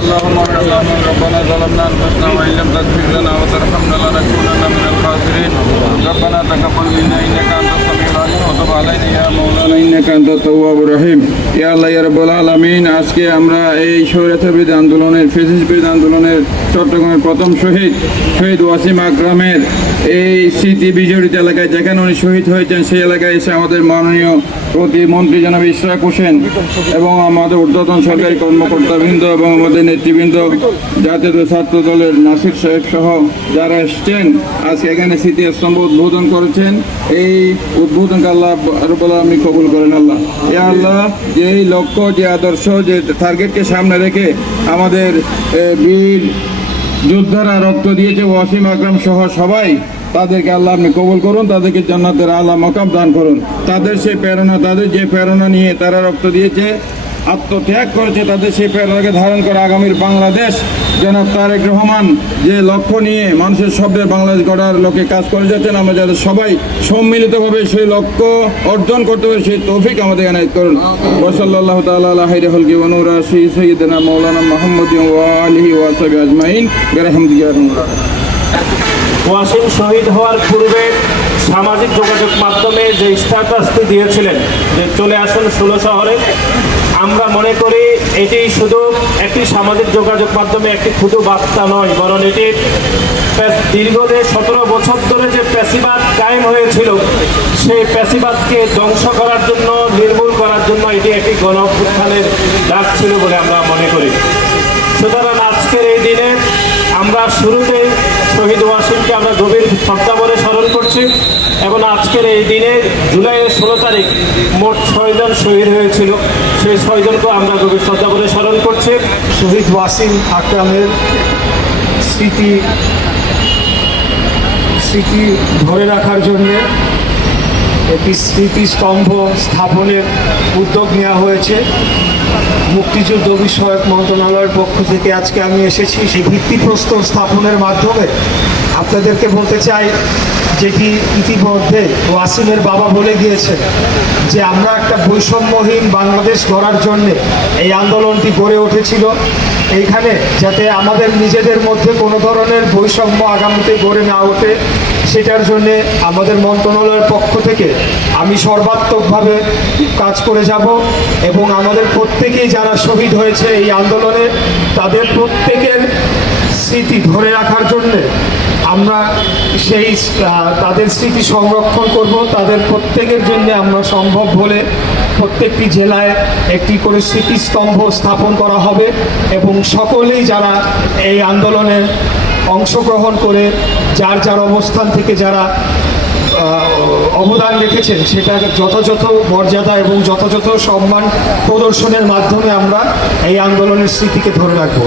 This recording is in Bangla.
اللهم ربنا ظلمنا انفسنا وان لم تغفر لنا وترحمنا لنكونن من الخاسرين ربنا تقبل منا انك انت السميع العليم وتب علينا يا مولانا انك انت التواب الرحيم ইয়া আল্লাহ ইয়া রাব্বুল আলামিন। আজকে আমরা এই স্বৈরাচারবিরোধী আন্দোলনের ফ্যাসিস্ট বিরোধী আন্দোলনের চট্টগ্রামের প্রথম শহীদ ওয়াসিম আকরামের এই স্মৃতি বিজড়িত এলাকায় যেখানে উনি শহীদ হয়েছেন সেই এলাকায় এসে আমাদের মাননীয় প্রতিমন্ত্রী জনাব ইশরাক হোসেন এবং আমাদের ঊর্ধ্বতন সরকারি কর্মকর্তাবৃন্দ এবং আমাদের নেতৃবৃন্দ জাতীয় ছাত্র দলের নাসির সাহেব সহ যারা এসছেন আজকে এখানে স্মৃতিস্তম্ভ উদ্বোধন করেছেন। এই উদ্বোধনকে আল্লাহ রাব্বুল আলামিন কবুল করেন। আল্লাহ ইয়া আল্লাহ, যে এই লক্ষ্য, যে আদর্শ, যে টার্গেটকে সামনে রেখে আমাদের বীর যোদ্ধারা রক্ত দিয়েছে ওয়াসিম আকরাম সহ সবাই, তাদেরকে আল্লাহ আপনি কবুল করুন, তাদেরকে জান্নাতের আলা মাকাম দান করুন। তাদের সেই প্রেরণা, তাদের যে প্রেরণা নিয়ে তারা রক্ত দিয়েছে, আত্মত্যাগ করেছে, তাদের সেই প্রেরণাকে ধারণ করে আগামীর বাংলাদেশ জনাব তারেক রহমান যে লক্ষ্য নিয়ে মানুষের শব্দের বাংলাদেশ গড়ার লক্ষ্যে কাজ করে যাচ্ছেন, আমরা যাদের সবাই সম্মিলিতভাবে সেই লক্ষ্য অর্জন করতে হবে সেই তৌফিক আমাদের এনায়েত করুন। ওয়াসাল্লাল্লাহু তাআলা আলা খাইরি খালকি ওয়া নূর সাইয়্যিদিনা মাওলানা মুহাম্মদ ওয়া আলিহি ওয়া সাহবিহি আজমাইন বিরহমাতিকা। ওয়াসিম শহীদ হওয়ার পূর্বে সামাজিক যোগাযোগ মাধ্যমে যে স্ট্যাটাসটি দিয়েছিলেন যে চলে আসুন 16 শহরে, আমরা মনে করি এটি শুধু একটি সামাজিক যোগাযোগ মাধ্যমে একটি ক্ষুদ্র বার্তা নয়, বরং এটি দীর্ঘদিন 17 বছর ধরে যে প্যাসিবাদ কায়েম হয়েছিল সেই প্যাসিবাদকে ধ্বংস করার জন্য, নির্মূল করার জন্য এটি একটি গণ অভ্যুত্থানের ডাক ছিল বলে আমরা মনে করি। সুতরাং আজকের এই দিনে আমরা শুরুতে শহীদ ওয়াসিমকে আমরা গভীর শ্রদ্ধাভরে স্মরণ করছি এবং আজকের এই দিনে জুলাইয়ের 16 তারিখ মোট 6 জন শহীদ হয়েছিল, সেই 6 জনকেও আমরা গভীর শ্রদ্ধাভরে স্মরণ করছি। শহীদ ওয়াসিম আকরামের স্মৃতি ধরে রাখার জন্যে একটি স্মৃতিস্তম্ভ স্থাপনের উদ্যোগ নেওয়া হয়েছে মুক্তিযুদ্ধ বিষয়ক মন্ত্রণালয়ের পক্ষ থেকে। আজকে আমি এসেছি সেই ভিত্তিপ্রস্তর স্থাপনের মাধ্যমে আপনাদেরকে বলতে চাই, যেটি ইতিমধ্যে ওয়াসিমের বাবা বলে গিয়েছেন যে আমরা একটা বৈষম্যহীন বাংলাদেশ গড়ার জন্যে এই আন্দোলনটি গড়ে উঠেছিল। এইখানে যাতে আমাদের নিজেদের মধ্যে কোনো ধরনের বৈষম্য আগামীতে গড়ে না ওঠে, সেটার জন্যে আমাদের মন্ত্রণালয়ের পক্ষ থেকে আমি সর্বাত্মকভাবে কাজ করে যাব এবং আমাদের প্রত্যেকেই যারা শহীদ হয়েছে এই আন্দোলনে তাদের প্রত্যেকের স্মৃতি ধরে রাখার জন্যে আমরা তাদের স্মৃতি সংরক্ষণ করব। তাদের প্রত্যেকের জন্য আমরা সম্ভব হলে প্রত্যেকটি জেলায় একটি করে স্মৃতিস্তম্ভ স্থাপন করা হবে এবং সকলেই যারা এই আন্দোলনে অংশগ্রহণ করে যার যার অবস্থান থেকে যারা অবদান রেখেছেন সেটা যথাযথ মর্যাদা এবং যথাযথ সম্মান প্রদর্শনের মাধ্যমে আমরা এই আন্দোলনের স্মৃতিকে ধরে রাখব।